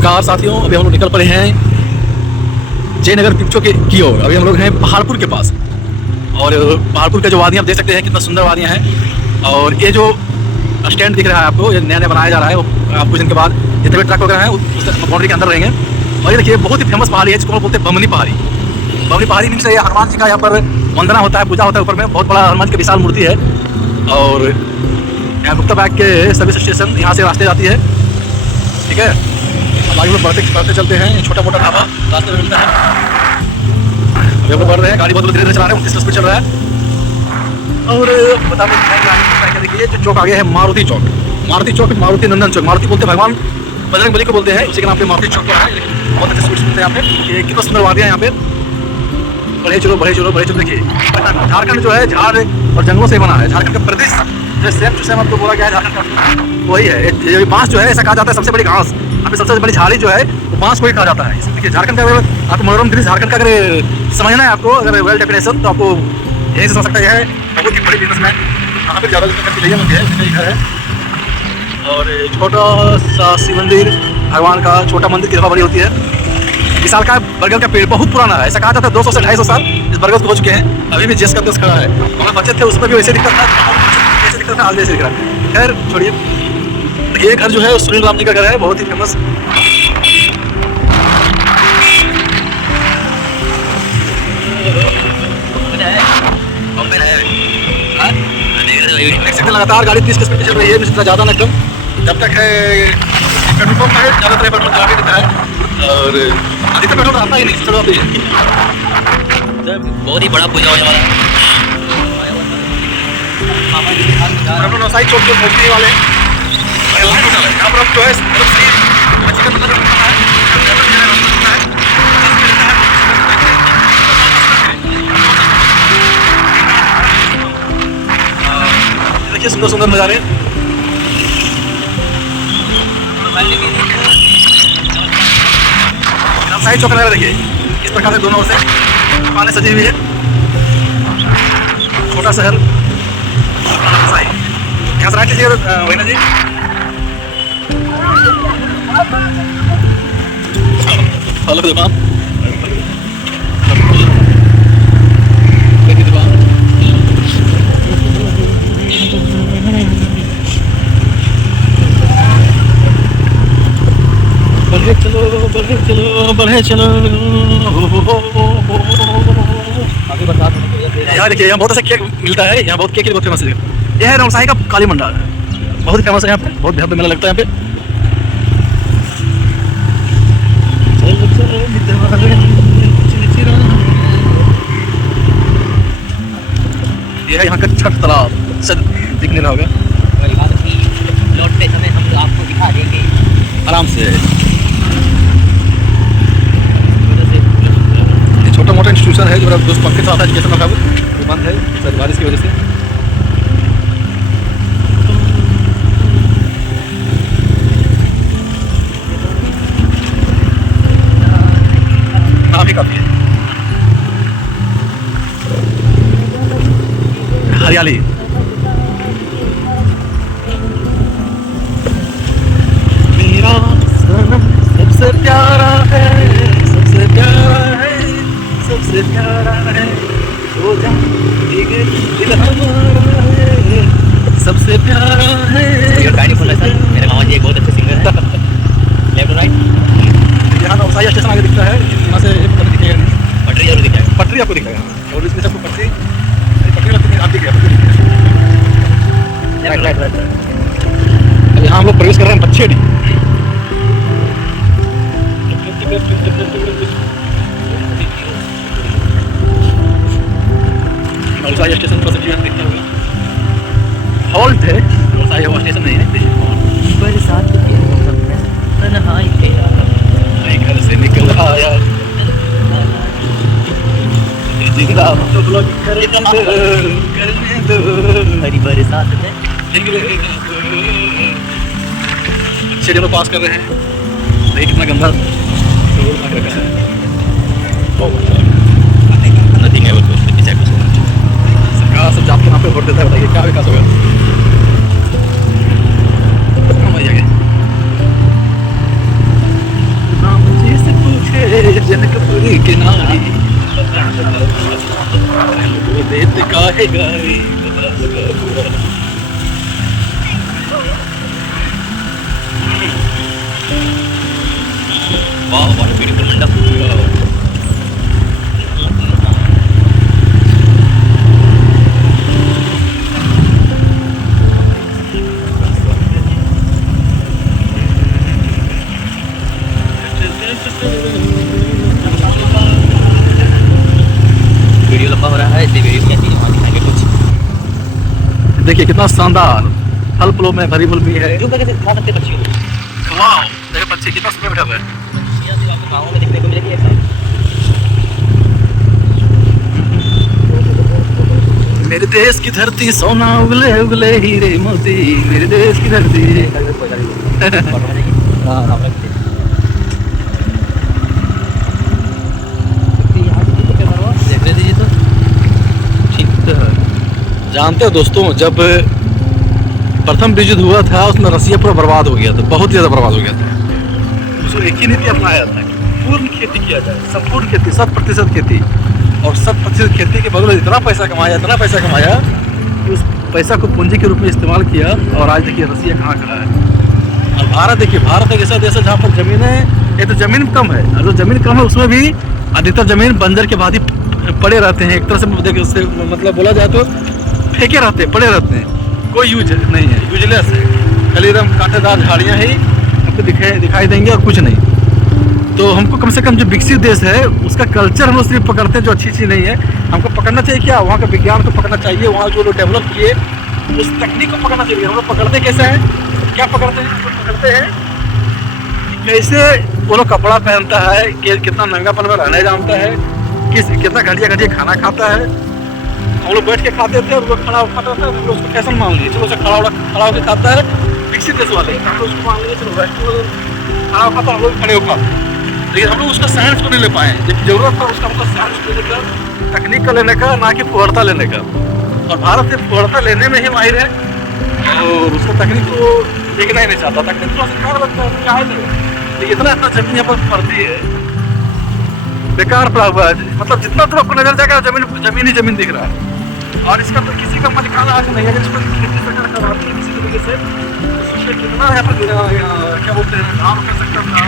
नमस्कार साथियों, अभी हम लोग निकल पड़े हैं जयनगर पिपचो की ओर। अभी हम लोग हैं पहाड़पुर के पास, और पहाड़पुर के जो वादियाँ आप देख सकते हैं कितना सुंदर वादियाँ हैं। और ये जो स्टैंड दिख रहा है आपको, ये नया नया बनाया जा रहा है। आप कुछ दिन के बाद जितने भी ट्रक वगैरह हैं उस बाउंड्री के अंदर रहेंगे। और ये देखिए बहुत ही फेमस पहाड़ी है जिसको बोलते हैं बमनी पहाड़ी। बमनी पहाड़ी मीन्स ये हनुमान जी का यहाँ पर वंदना होता है, पूजा होता है। ऊपर में बहुत बड़ा हनुमान जी की विशाल मूर्ति है। और यहाँ गुप्ता बैग के सर्विस स्टेशन यहाँ से रास्ते जाती है, ठीक है। अब आगे लोग बढ़ते चलते हैं। छोटा मोटा ढाबा रास्ते में मिलता है। अभी हम लोग बढ़ रहे हैं, गाड़ी बहुत धीरे धीरे चला रहे हैं, 29 स्पीड चल रहा है। और बता दें देखिए जो चौक आगे है मारुति चौक। मारुति नंदन चौक। मारुति बोलते हैं भगवान बजरंग बली को बोलते हैं, उसी के नाम पे मारुति चौक है। बहुत अच्छे स्पीड सुनते हैं यहाँ पे। ये कितना सुंदर वादियाँ यहाँ पे। बढ़े चलो देखिए झारखंड जो है झाड़ और जंगलों से बना है। झारखंड का प्रदेश जो सेम टू सेम आपको बोला गया है, झारखंड का वही है। ये बांस जो है ऐसा कहा जाता है सबसे बड़ी घास, यहाँ पे सबसे बड़ी झाड़ी जो है वो बांस को ही कहा जाता है। देखिए झारखंड का अगर आपको मनोरम दृश्य झारखंड का अगर समझना है आपको, अगर वेल डेफिनेशन, तो आपको यही से समझ सकता है। बहुत ही बड़ी बिजनेसमैन यहाँ पे ज़्यादा घर है। और छोटा सा शिव मंदिर, भगवान का छोटा मंदिर की कृपा बड़ी होती है। विशाल का बरगद का पेड़ बहुत पुराना है, ऐसा कहा जाता है 200 से 250 साल इस बरगद को हो चुके हैं। अभी भी जिस का खड़ा है। हमारे बच्चे थे उसमें भी वैसे दिक्कत था, आज जैसे दिख रहा है। खैर छोड़िए। ये घर जो है सुनील राम जी का घर है, बहुत ही फेमस। लगातार गाड़ी 30 स्पीड चल रही है, इतना ज़्यादा ना कम। जब तक है पेट्रोल पंप है ज़्यादातर पेट्रोल चला के देता है, और अधिकतर पेट्रोल आता ही नहीं। चलो बहुत ही बड़ा पूजा होने वाला है। साइड चौक जो पहुँचने वाले यहाँ पर जो है देखिए सुंदर सुंदर नज़ारे। साइड चौक नज़ारा देखिए इस प्रकार से दोनों ओर से दुकानें सजी हुई है। छोटा शहर यहाँ से राइट लीजिए वही ना जी। फलों की दुकान, बढ़े चलो। यहाँ देखिए यहाँ बहुत ऐसा केक मिलता है। यहाँ बहुत केक बहुत फेमस है। यह है नवसाही का काली मंडार, बहुत फेमस है। यहाँ पे बहुत भव्य मेला लगता है। यहाँ पे यह है यहाँ का छठ तालाब, शायद दिखने रहा होगा। लौटते समय हम आपको दिखा देंगे आराम से। छोटा मोटा इंस्टीट्यूशन है जो मेरा दोस्त पंकज साथ है, जैसा वो बंद है सर बारिश की वजह से। काफी है हरियाली। मेरा सनम सबसे प्यारा है, सबसे प्यारा है, सबसे प्यारा है, सो जा दिल हमारा है, सबसे प्यारा है। गाड़ी खोला सर, मेरे मामा जी एक बहुत अच्छे सिंगर है। लेफ्ट राइट यहाँ नवसारी स्टेशन आगे दिखता है, यहाँ से पटरी दिखेगा नहीं। पटरी जरूर दिखेगा, पटरी आपको दिखेगा। और इसमें सबको पटरी लगती है, आप दिख गया। अब यहाँ हम लोग प्रवेश कर रहे हैं बच्चेडी। नवसारी स्टेशन पर से दिखता होगा। हॉल्ट है, नवसारी हवा स्टेशन नहीं है। बरसात के मौसम में तन्हाई के घर से निकल आया जिंदा करने दो हरी बरसात में। अच्छे जगह पास कर रहे हैं। देखिए कितना गंदा नथिंग है वो सरकार सब जाप के नाम पे वोट देता है। बताइए क्या विकास होगा। वाह व्हाट ब्यूटीफुल मंडप। वीडियो लंबा हो रहा है इसलिए वीडियो में ऐसी वहाँ दिखाएंगे कुछ। देखिए कितना शानदार, फल फूलों में भरी भूल भी है। जूम करके दिखा सकते पक्षियों को। वाह देखो पक्षी कितना सुंदर बैठा हुआ है। पक्षियाँ भी आपको गाँव में देखने को मिलेगी एक साथ। मेरे देश की धरती सोना उगले उगले हीरे मोती, मेरे देश की धरती। हाँ हाँ रखते। देख रहे थे तो ठीक तो है। जानते हो दोस्तों, जब प्रथम विश्व युद्ध हुआ था उसमें रसिया पूरा बर्बाद हो गया था, बहुत ज़्यादा बर्बाद हो गया था। उसको एक ही नीति अपनाया था कि पूर्ण खेती किया जाए, संपूर्ण खेती, 100% खेती। और 100% खेती के बदले इतना पैसा कमाया कि उस पैसा को पूंजी के रूप में इस्तेमाल किया। और आज देखिए रसिया कहाँ खड़ा है। और भारत देखिए, भारत एक ऐसा देश है जहाँ पर ज़मीनें, ये तो ज़मीन कम है, और जो ज़मीन कम है उसमें भी अधिकतर ज़मीन बंजर के बाद ही पड़े रहते हैं। एक तरह से देखिए, उससे मतलब बोला जाए तो फेंके रहते हैं, पड़े रहते हैं, कोई यूज नहीं है, यूजलेस है। खाली एकदम कांटेदार झाड़ियाँ ही हमको दिखाई देंगे और कुछ नहीं। तो हमको कम से कम जो विकसित देश है उसका कल्चर हम लोग सिर्फ पकड़ते हैं जो अच्छी चीज़ नहीं है। हमको पकड़ना चाहिए क्या, वहाँ का विज्ञान को पकड़ना चाहिए, वहाँ जो लोग डेवलप किए उस तकनीक को पकड़ना चाहिए। हम लोग पकड़ते कैसे हैं, क्या पकड़ते हैं, हम लोग पकड़ते हैं कैसे वो लोग कपड़ा पहनता है, कितना नंगापन में रहना जानता है, कितना घटिया खाना खाता है। हम लोग बैठ के खाते थे और वो खड़ा खाता था, हम लोग उसको फैशन मान लीजिए। चलो उसे खड़ा होकर खाता है विकसित देश वाले, हम लोग उसको मान लीजिए चलो खड़ा खाता, हम लोग खड़े होकर। लेकिन हम लोग उसका साइंस को नहीं ले पाए, जबकि जरूरत था उसका हमको साइंस को लेने का, तकनीक का लेने का, ना कि फुहरता लेने का। और भारत से फुहरता लेने में ही माहिर है और उसका तकनीक को देखना ही नहीं चाहता। तकनीक थोड़ा सा लगता है क्या है, लेकिन इतना जमीन यहाँ पर पड़ती है, बेकार पड़ा हुआ है। मतलब जितना दूर आपको नजर जाएगा जमीन ही जमीन दिख रहा है। और इसका तो किसी का मालिकाना हक नहीं है। अगर इसको खेती सरकार करवाती है किसी तरीके से, उससे कितना यहाँ पर क्या बोलते हैं, धान कर सकता था,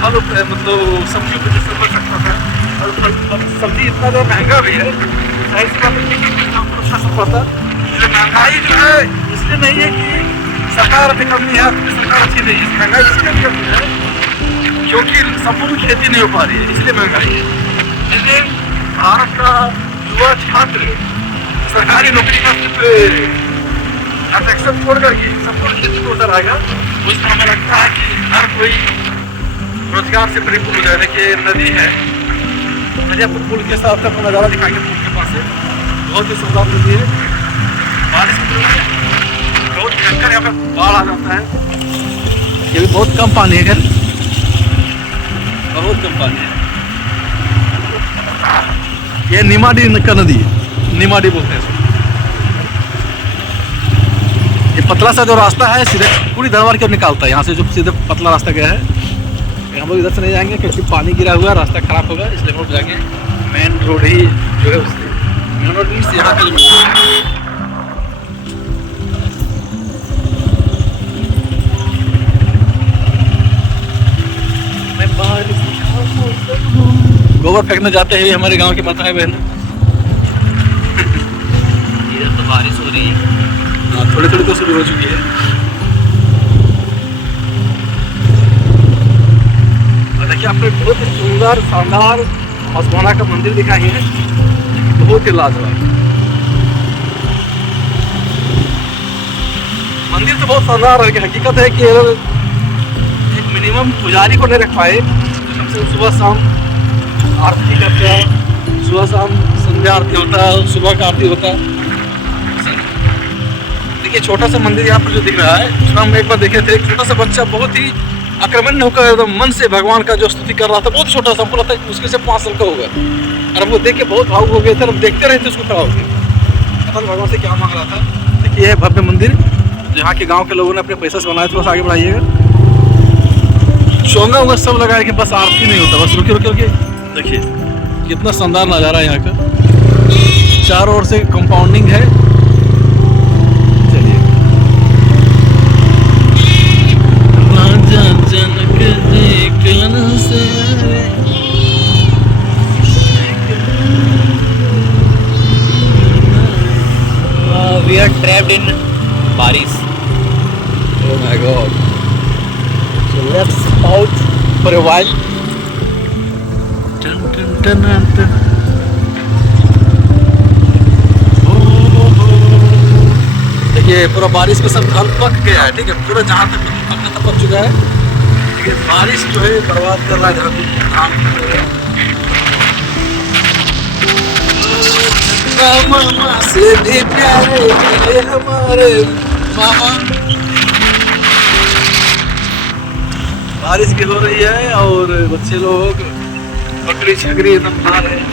फल मतलब सब्जी कर सकता था। और सब्जी इतना ज़्यादा महंगा भी है, जाहिर सी बात है अच्छा सब पड़ता। महंगाई जो है इसलिए नहीं है कि सरकार की कमी है, सरकार अच्छी नहीं है, महंगाई इसलिए कमी है क्योंकि संपूर्ण खेती नहीं हो पा रही है, इसलिए महंगाई है। इसलिए भारत का युवा छात्र सरकारी नौकरी का सिर्फ अट्रैक्शन छोड़ करके संपूर्ण खेती को उतर आएगा। उसमें हमें लगता है कि हर कोई रोजगार से परिपूर्ण हो जाए। देखिए नदी है, नदी आपको पुल के साथ साथ नज़ारा दिखाएंगे। पुल के पास से बहुत ही सुंदर नदी है। बारिश के दिन बहुत भयंकर यहाँ पे बाढ़ आ जाता है। ये भी बहुत कम पानी है, खैर बहुत कम पानी है। ये निमाड़ी का नदी है, निमाड़ी बोलते हैं इसको। ये पतला सा जो रास्ता है सीधे पूरी धनवार की ओर निकालता है। यहाँ से जो सीधे पतला रास्ता गया है, हम लोग इधर से नहीं जाएंगे क्योंकि पानी गिरा हुआ है, रास्ता खराब होगा, इसलिए हम लोग जाएंगे मेन रोड ही जो है उससे। मेन रोड मीन्स यहाँ का जो गोबर फेंकने जाते हैं हमारे गांव की माताएं बहन। इधर तो बारिश हो रही है, हाँ थोड़ी थोड़ी तो शुरू हो चुकी है। और देखिए आपने बहुत ही सुंदर शानदार आसमाना का मंदिर दिखाई है, बहुत ही लाजवाब मंदिर। तो बहुत शानदार है कि हकीकत है कि ये लोग एक मिनिमम पुजारी को नहीं रख पाए। सबसे सुबह शाम आरती करते हैं, सुबह शाम संध्या आरती होता है, सुबह का आरती होता है। देखिए छोटा सा मंदिर यहाँ पर जो दिख रहा है, उसमें हम एक बार देखे थे, एक छोटा सा बच्चा बहुत ही आक्रमण होकर एकदम मन से भगवान का जो स्तुति कर रहा था, बहुत छोटा सा, हमको लगता है मुश्किल से 5 साल का होगा। और हमको देख के बहुत भावुक हो गए थे, हम देखते रहे थे उसको खड़ा होकर, पता नहीं भगवान से क्या मांग रहा था। देखिए यह भव्य मंदिर यहाँ के गाँव के लोगों ने अपने पैसे से बनाया, थोड़ा सा आगे बढ़ाइएगा। चोंगा वोंगा सब लगाया कि बस आरती नहीं होता, बस रुके रुके रुके। देखिए कितना शानदार नज़ारा है यहाँ का, चारों ओर से कंपाउंडिंग है। चलिए राजा जनक जी कान से Oh my God. So let's out for a while. Dun, dun, dun, dun, dun. देखिए पूरा बारिश में सब धान पक गया है, ठीक है, पूरा जहाँ तक पकना था पक चुका है, लेकिन बारिश जो है बर्बाद कर रहा है जहाँ धान। मामा से भी प्यारे मेरे हमारे मामा। बारिश की हो रही है और बच्चे लोग बकरी छकरी एकदम खा रहे हैं।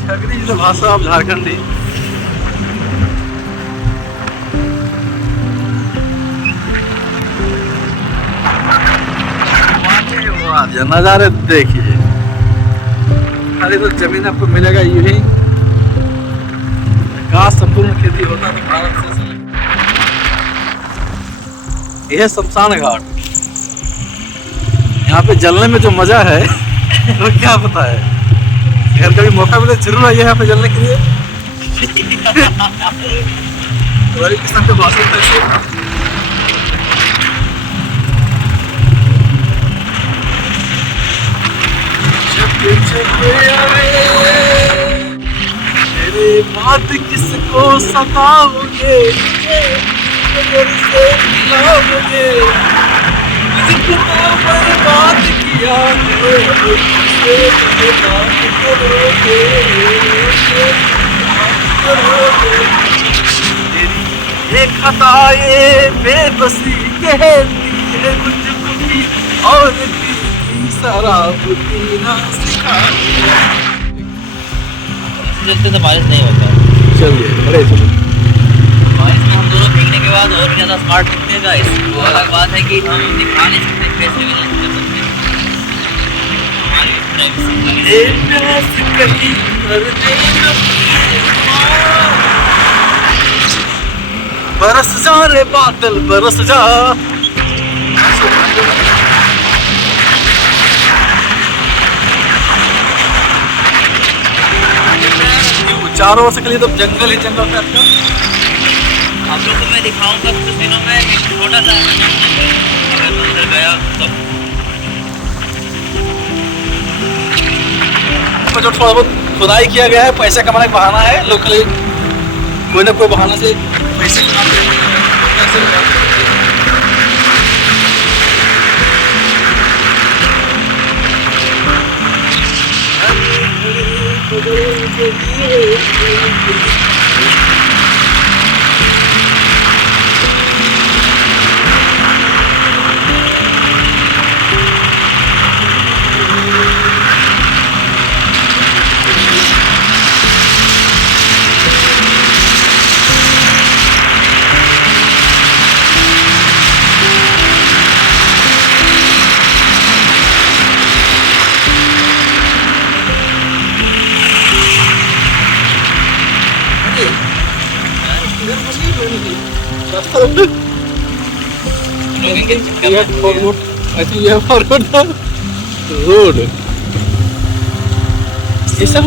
छकरी जो भाषा आप झारखंडी। नजारे देखिए, खाली तो जमीन आपको मिलेगा यही, घास संपूर्ण खेती होता तो भारत से। यह है शमशान घाट। यहाँ पे जलने में जो मजा है वो क्या पता है, अगर कभी मौका मिले जरूर आइए यहाँ पे जलने के लिए। किसान के भाषण कैसे मेरे बात किसको सताओगे, मिलाओगे, जितना बर्बाद किया तेरी ये खताए बेबसी कहती है मुझको भी, और शराब पीना सिखा। जलते तो बारिश नहीं होता। चलिए बड़े चलो, बारिश में हम दोनों भीगने के बाद और ज़्यादा स्मार्ट दिखते हैं गाइस। वो अलग बात है कि हम दिखा नहीं सकते कैसे भी नहीं कर सकते, हमारी प्राइवेसी। बरस जा रे बादल बरस जा। चारों ओर से के लिए तो जंगल ही जंगल है आपका। आप लोग को मैं दिखाऊंगा कुछ दिनों में एक छोटा सा अगर अंदर गया तो जो थोड़ा बहुत खुदाई किया गया है, पैसे कमाने का बहाना है, लोकली कोई ना कोई बहाना से पैसे कमाते हैं। You have forgot. I think you have forgot the road. ये सब